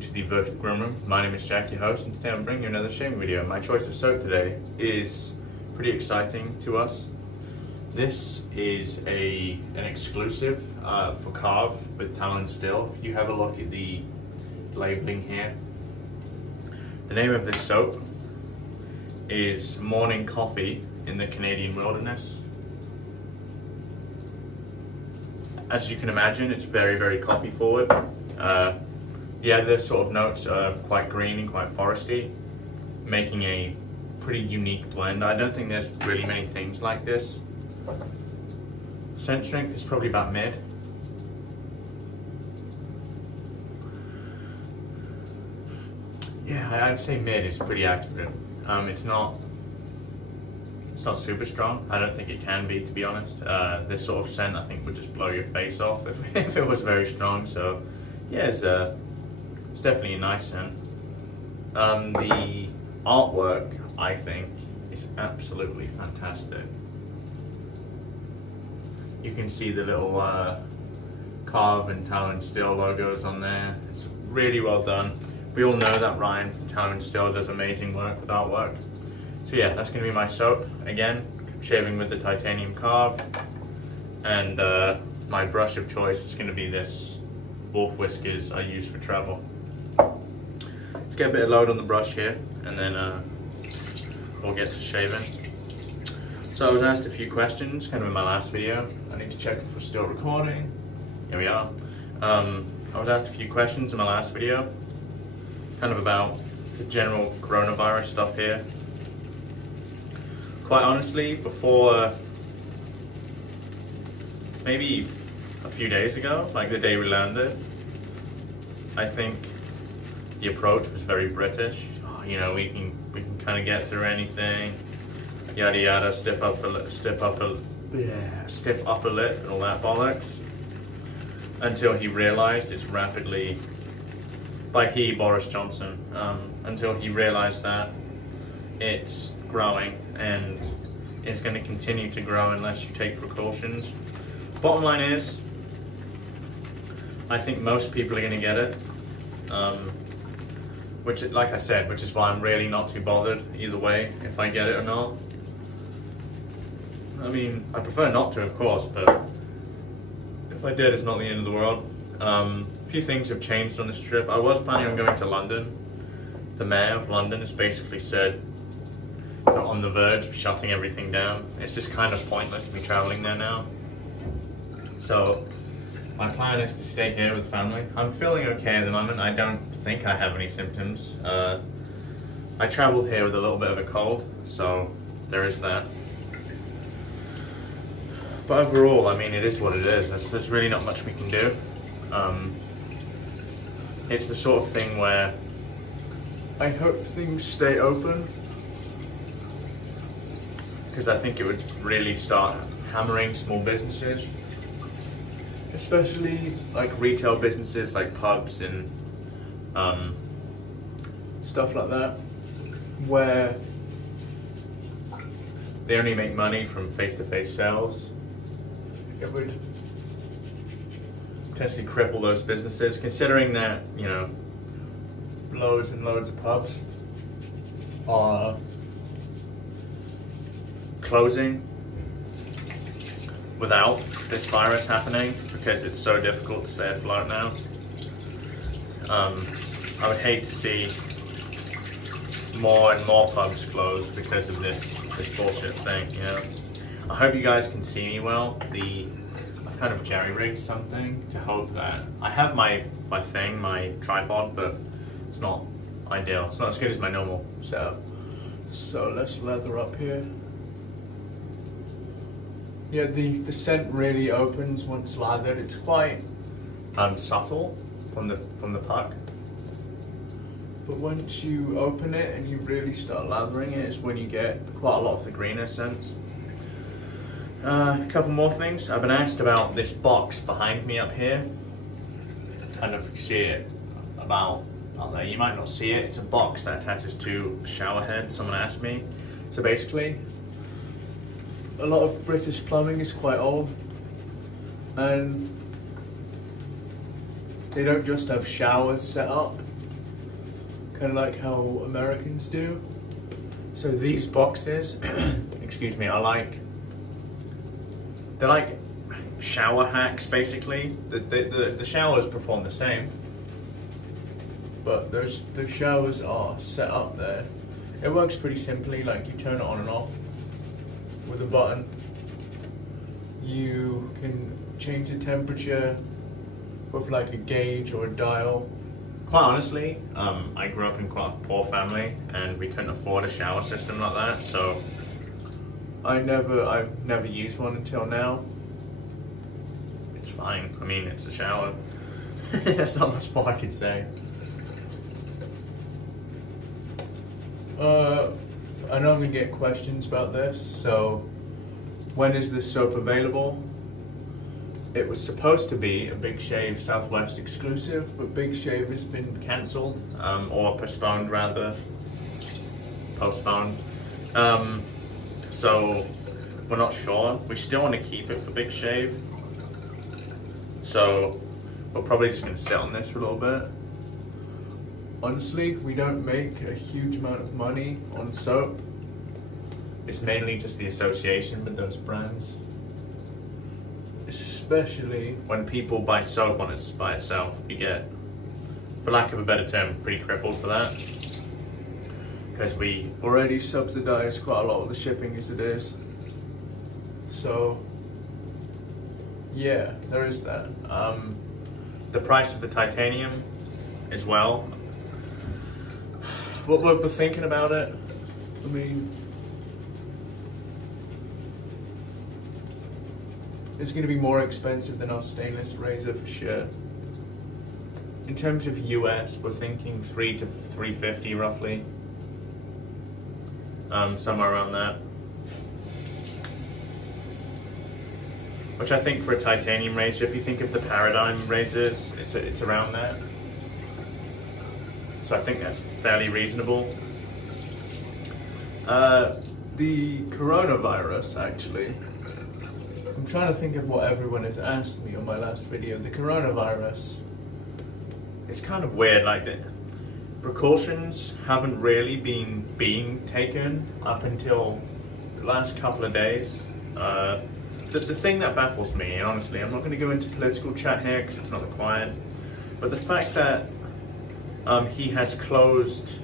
welcome to the Virtual Groom Room. My name is Jack, your host, and today I'm bringing you another shaving video. My choice of soap today is pretty exciting to us. This is an exclusive for Karve with Tallow and Still. If you have a look at the labeling here, the name of this soap is Morning Coffee in the Canadian Wilderness. As you can imagine, it's very, very coffee forward. The other sort of notes are quite green and quite foresty, making a pretty unique blend. I don't think there's really many things like this. Scent strength is probably about mid. Yeah, I'd say mid is pretty accurate. It's not super strong. I don't think it can be, to be honest. This sort of scent I think would just blow your face off if it was very strong. So yeah, it's definitely a nice scent. The artwork I think is absolutely fantastic. You can see the little Karve and Tallow and Still logos on there. It's really well done. We all know that Ryan from Tallow and Still does amazing work with artwork. So yeah, that's going to be my soap. Again, shaving with the titanium Karve. And my brush of choice is going to be this Wolf Whiskers I use for travel. Let's get a bit of load on the brush here, and then we'll get to shaving. So I was asked a few questions kind of in my last video. I need to check if we're still recording. Here we are. I was asked a few questions in my last video, kind of about the general coronavirus stuff here. Quite honestly, before maybe a few days ago, like the day we landed, I think the approach was very British. Oh, you know, we can kind of get through anything, yada yada, stiff upper lip and all that bollocks. Until he realised it's rapidly, by he, Boris Johnson, until he realised that it's growing and it's going to continue to grow unless you take precautions. Bottom line is, I think most people are going to get it, which, like I said, which is why I'm really not too bothered either way if I get it or not. I mean, I prefer not to, of course, but if I did, it's not the end of the world. A few things have changed on this trip. I was planning on going to London. The mayor of London has basically said they're on the verge of shutting everything down. It's just kind of pointless me traveling there now. So my plan is to stay here with family. I'm feeling okay at the moment. I don't think I have any symptoms. I traveled here with a little bit of a cold, so there is that. But overall, I mean, it is what it is. There's really not much we can do. It's the sort of thing where I hope things stay open, because I think it would really start hammering small businesses, especially like retail businesses like pubs and stuff like that, where they only make money from face-to-face sales. It would potentially cripple those businesses, considering that, you know, loads and loads of pubs are closing without this virus happening because it's so difficult to stay afloat now. I would hate to see more and more pubs close because of this bullshit thing, you know. I hope you guys can see me well. I've kind of jerry-rigged something to hope that I have my tripod, but it's not ideal. It's not as good as my normal setup. So let's leather up here. Yeah, the scent really opens once lathered. It's quite subtle from the puck, but once you open it and you really start lathering it, is when you get quite a lot of the greener scents. A couple more things. I've been asked about this box behind me up here. Kind of see it about there. You might not see it. It's a box that attaches to a shower head. Someone asked me. So basically, a lot of British plumbing is quite old, and they don't just have showers set up. kind of like how Americans do. So these boxes, excuse me, they're like shower hacks basically. The showers perform the same, but the showers are set up there. It works pretty simply, like you turn it on and off with a button. You can change the temperature with like a gauge or a dial. Quite honestly, I grew up in quite a poor family and we couldn't afford a shower system like that, so I've never used one until now. It's fine. I mean, it's a shower. There's not much more I could say. I know I'm gonna get questions about this, so when is this soap available? It was supposed to be a Big Shave Southwest exclusive, but Big Shave has been Cancelled, or postponed rather. Postponed. So we're not sure. We still want to keep it for Big Shave. So we're probably just going to sit on this for a little bit. Honestly, we don't make a huge amount of money on soap. It's mainly just the association with those brands. Especially when people buy soap on it by itself, you get, for lack of a better term, pretty crippled for that. Because we already subsidize quite a lot of the shipping as it is. So, yeah, there is that. The price of the titanium as well. What we're thinking about it, I mean, it's going to be more expensive than our stainless razor for sure. In terms of US, we're thinking $300 to $350 roughly. Somewhere around that. Which I think for a titanium razor, if you think of the Paradigm razors, it's around that. So I think that's fairly reasonable. The coronavirus, actually, I'm trying to think of what everyone has asked me on my last video. The coronavirus. It's kind of weird, like the precautions haven't really been being taken up until the last couple of days. The thing that baffles me, and honestly, I'm not going to go into political chat here because it's not required, but the fact that he has closed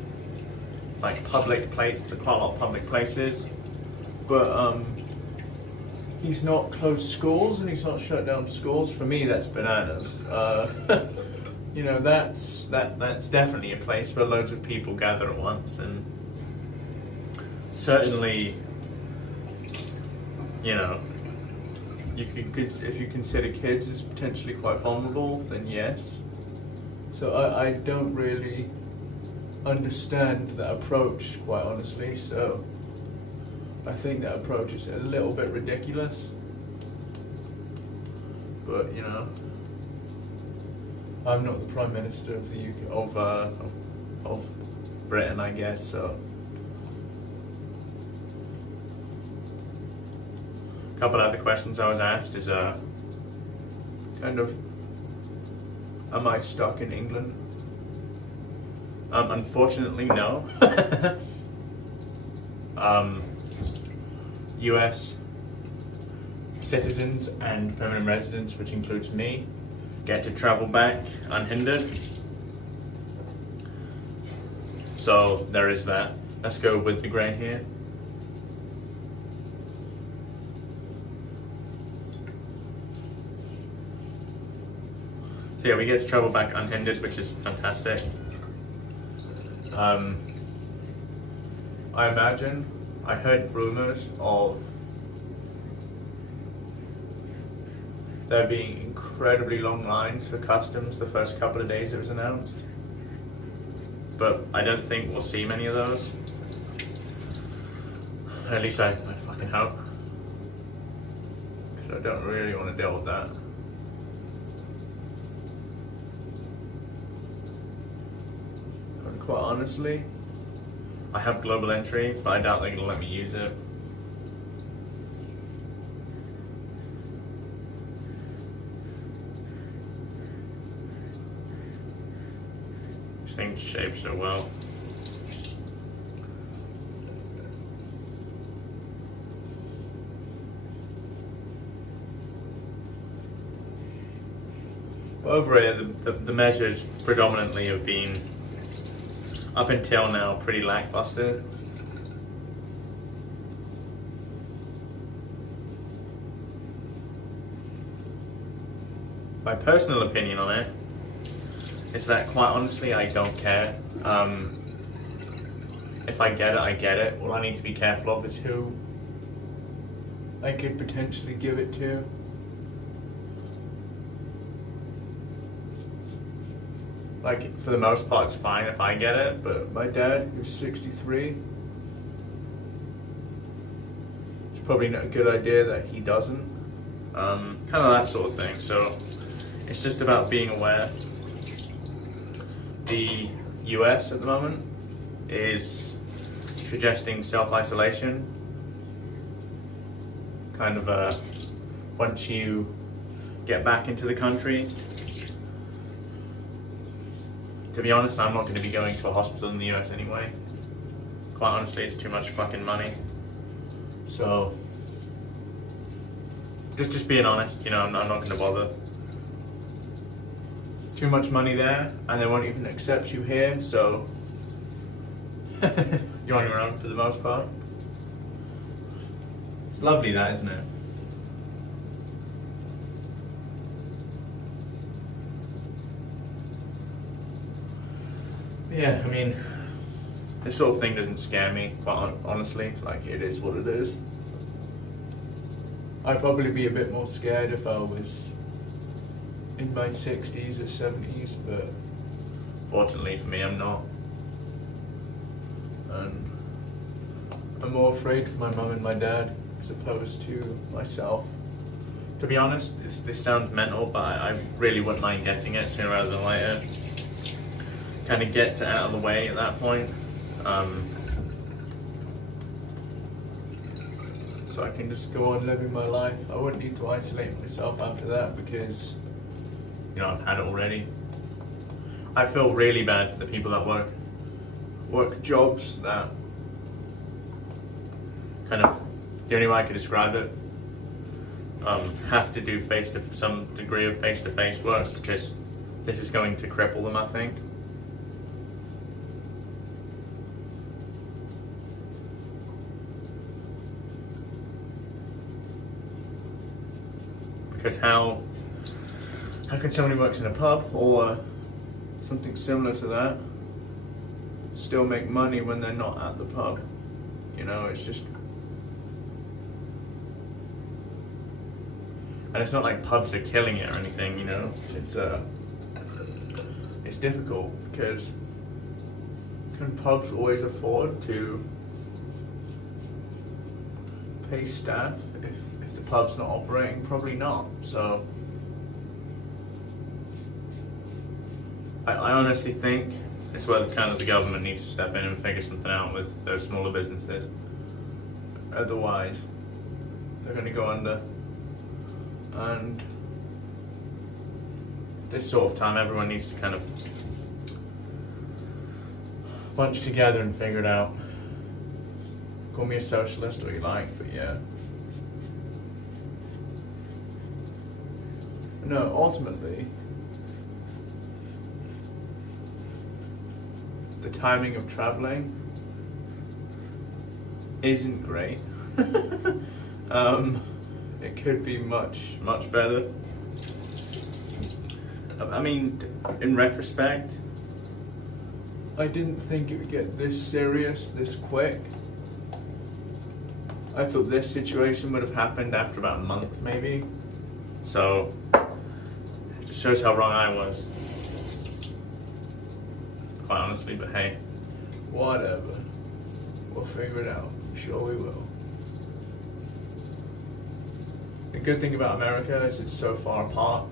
like quite a lot of public places, but he's not closed schools and he's not shut down schools. For me, that's bananas. You know, that's definitely a place where loads of people gather at once, and certainly, you know, if you consider kids as potentially quite vulnerable, then yes. So I don't really understand that approach, quite honestly. So I think that approach is a little bit ridiculous. But you know, I'm not the Prime Minister of the UK, of Britain, I guess. So a couple other questions I was asked is kind of, am I stuck in England? Unfortunately, no. US citizens and permanent residents, which includes me, get to travel back unhindered. So there is that. Let's go with the grey here. So yeah, we get to travel back unhindered, which is fantastic. I heard rumours of there being incredibly long lines for customs the first couple of days it was announced. But I don't think we'll see many of those. At least I fucking hope. Because I don't really want to deal with that. And quite honestly, I have global entry, but I doubt they're going to let me use it. This thing shaves so well. Over here, the measures predominantly have been, up until now, pretty lackluster. My personal opinion on it is that, quite honestly, I don't care. If I get it, I get it. All I need to be careful of is who I could potentially give it to. Like, for the most part, it's fine if I get it, but my dad, who's 63, it's probably not a good idea that he doesn't. Kind of that sort of thing. So it's just about being aware. The US at the moment is suggesting self-isolation. Kind of once you get back into the country. To be honest, I'm not going to be going to a hospital in the US anyway. Quite honestly, it's too much fucking money. So, just being honest, you know, I'm not going to bother. Too much money there, and they won't even accept you here, so you're on your own for the most part. It's lovely that, isn't it? Yeah, I mean, this sort of thing doesn't scare me, quite honestly. Like, it is what it is. I'd probably be a bit more scared if I was in my 60s or 70s, but fortunately for me, I'm not. And I'm more afraid for my mum and my dad as opposed to myself. To be honest, this sounds mental, but I really wouldn't mind getting it sooner rather than later. Kind of gets it out of the way at that point. So I can just go on living my life. I wouldn't need to isolate myself after that because, you know, I've had it already. I feel really bad for the people that work jobs that kind of, the only way I could describe it, have to do some degree of face-to-face work, because this is going to cripple them, I think. Because how can somebody who works in a pub or something similar to that still make money when they're not at the pub? You know, it's just... And it's not like pubs are killing it or anything, you know? It's difficult, because can pubs always afford to pay staff if the pub's not operating? Probably not. So I honestly think it's where the government needs to step in and figure something out with those smaller businesses. Otherwise, they're going to go under. And this sort of time, everyone needs to kind of bunch together and figure it out. Call me a socialist or you like, but yeah. No, ultimately, the timing of traveling isn't great. It could be much better. I mean, in retrospect, I didn't think it would get this serious this quick. I thought this situation would have happened after about a month, maybe. So, it just shows how wrong I was. Quite honestly, but hey. Whatever. We'll figure it out. Sure we will. The good thing about America is it's so far apart.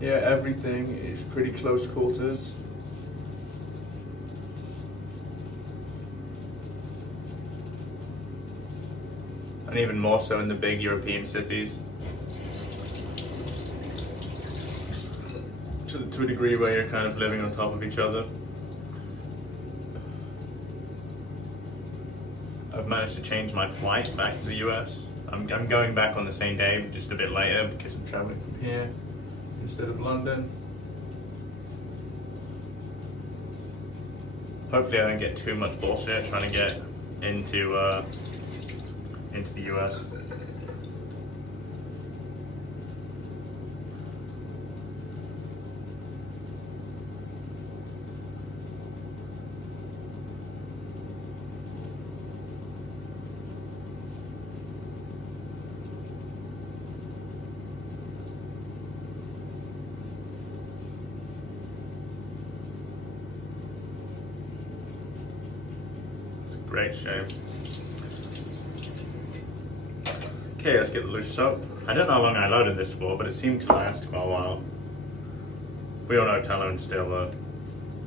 Yeah, everything is pretty close quarters. And even more so in the big European cities. To a degree where you're kind of living on top of each other. managed to change my flight back to the US. I'm going back on the same day, just a bit later because I'm Traveling from here instead of London. hopefully I don't get too much bullshit trying to get into the US. Great shave. Okay, let's get the loose soap. I don't know how long I loaded this for, but it seemed to last quite a while. We all know Tallow and Still a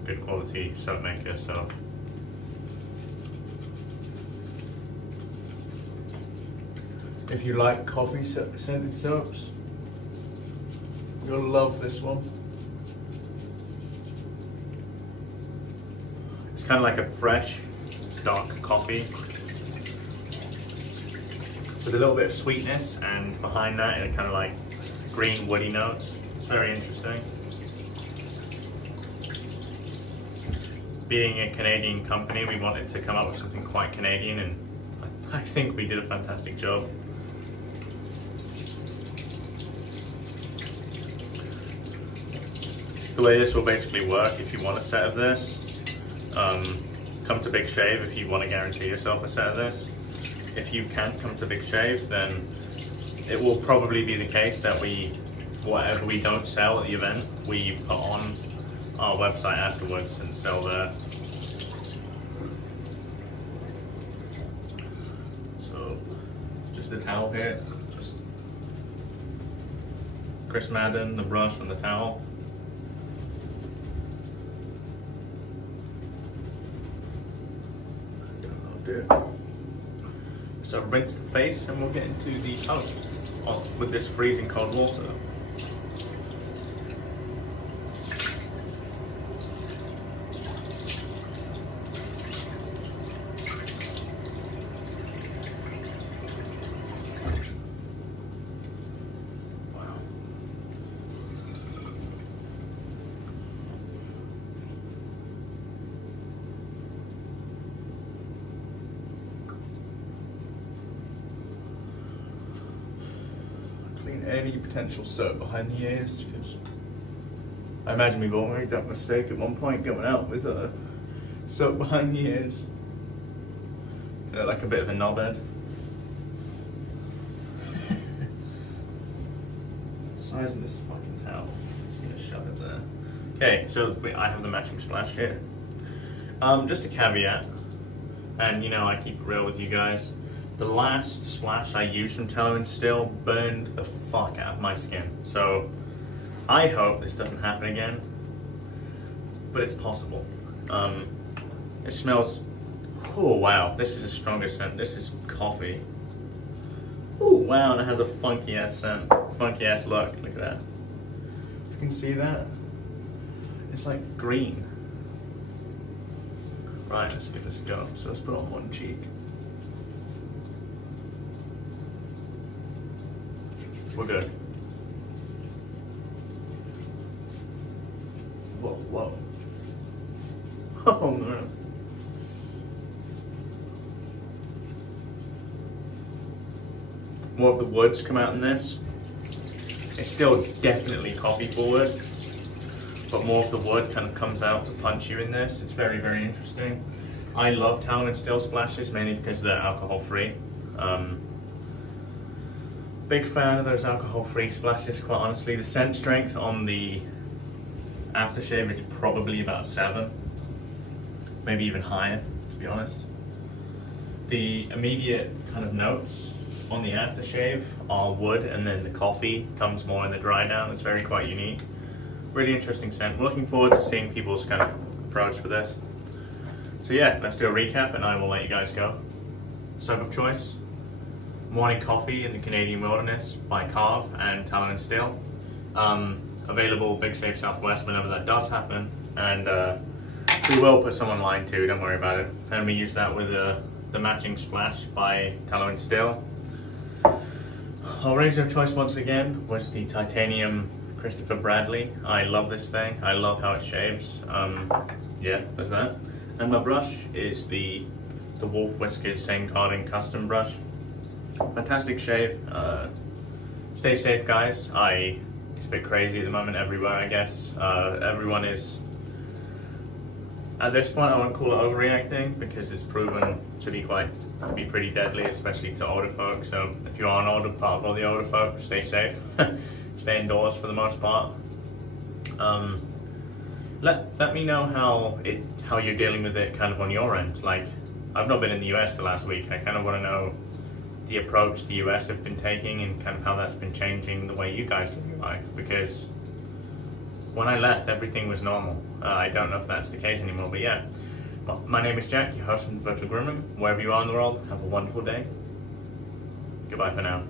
good quality soap maker, so. If you like coffee scented soaps, you'll love this one. It's kind of like a fresh, dark coffee with a little bit of sweetness, and behind that it kind of like green woody notes. It's very interesting. Being a Canadian company, we wanted to come up with something quite Canadian, and I think we did a fantastic job. The way this will basically work, if you want a set of this, come to Big Shave if you want to guarantee yourself a set of this. If you can't come to Big Shave, then it will probably be the case that whatever we don't sell at the event, we put on our website afterwards and sell there. So, just the towel here, just Chris Madden, the brush and the towel. So rinse the face and we'll get into the toast with this freezing cold water. Any potential soap behind the ears, because I imagine we've all made that mistake at one point going out with a soap behind the ears. You know, like a bit of a knobhead. Size of this fucking towel. Just gonna shove it there. Okay, so I have the matching splash here. Just a caveat, and you know I keep it real with you guys. The last splash I used from Tallow and Still burned the fuck out of my skin. So I hope this doesn't happen again, but it's possible. It smells, oh wow, this is a stronger scent. This is coffee. Oh wow, and it has a funky ass scent, funky ass look. Look at that. You can see that? It's like green. Right, let's give this a go. So let's put it on one cheek. We're good. Whoa, whoa. Oh no. More of the woods come out in this. It's still definitely coffee forward, but more of the wood kind of comes out to punch you in this. It's very, very interesting. I love Tallow and Still splashes mainly because they're alcohol free. Big fan of those alcohol-free splashes, quite honestly. The scent strength on the Aftershave is probably about 7, maybe even higher, to be honest. The immediate kind of notes on the Aftershave are wood, and then the coffee comes more in the dry down. It's very quite unique. Really interesting scent. We're looking forward to seeing people's kind of approach for this. So yeah, let's do a recap and I will let you guys go. Soap of choice. Morning Coffee in the Canadian Wilderness by Karve and Tallow and Still. Available Big Shave Southwest whenever that does happen, and we will put some online too, don't worry about it. And we use that with the matching splash by Tallow and Still. Our razor of choice once again was the titanium Christopher Bradley. I love this thing. I love how it shaves. Yeah, there's that. And my brush is the Wolf Whiskers Same Garden Custom Brush. Fantastic shave. Stay safe, guys. It's a bit crazy at the moment everywhere, I guess. Everyone is, at this point, I wouldn't call it overreacting because it's proven to be pretty deadly, especially to older folks. So if you are an older part of all the older folks, stay safe. Stay indoors for the most part. Let me know how you're dealing with it kind of on your end. Like, I've not been in the US the last week. I kind of want to know the approach the US have been taking and kind of how that's been changing the way you guys live your life, because when I left, everything was normal. I don't know if that's the case anymore, but yeah. My name is Jack, your host from the Virtual Groomroom. Wherever you are in the world, have a wonderful day. Goodbye for now.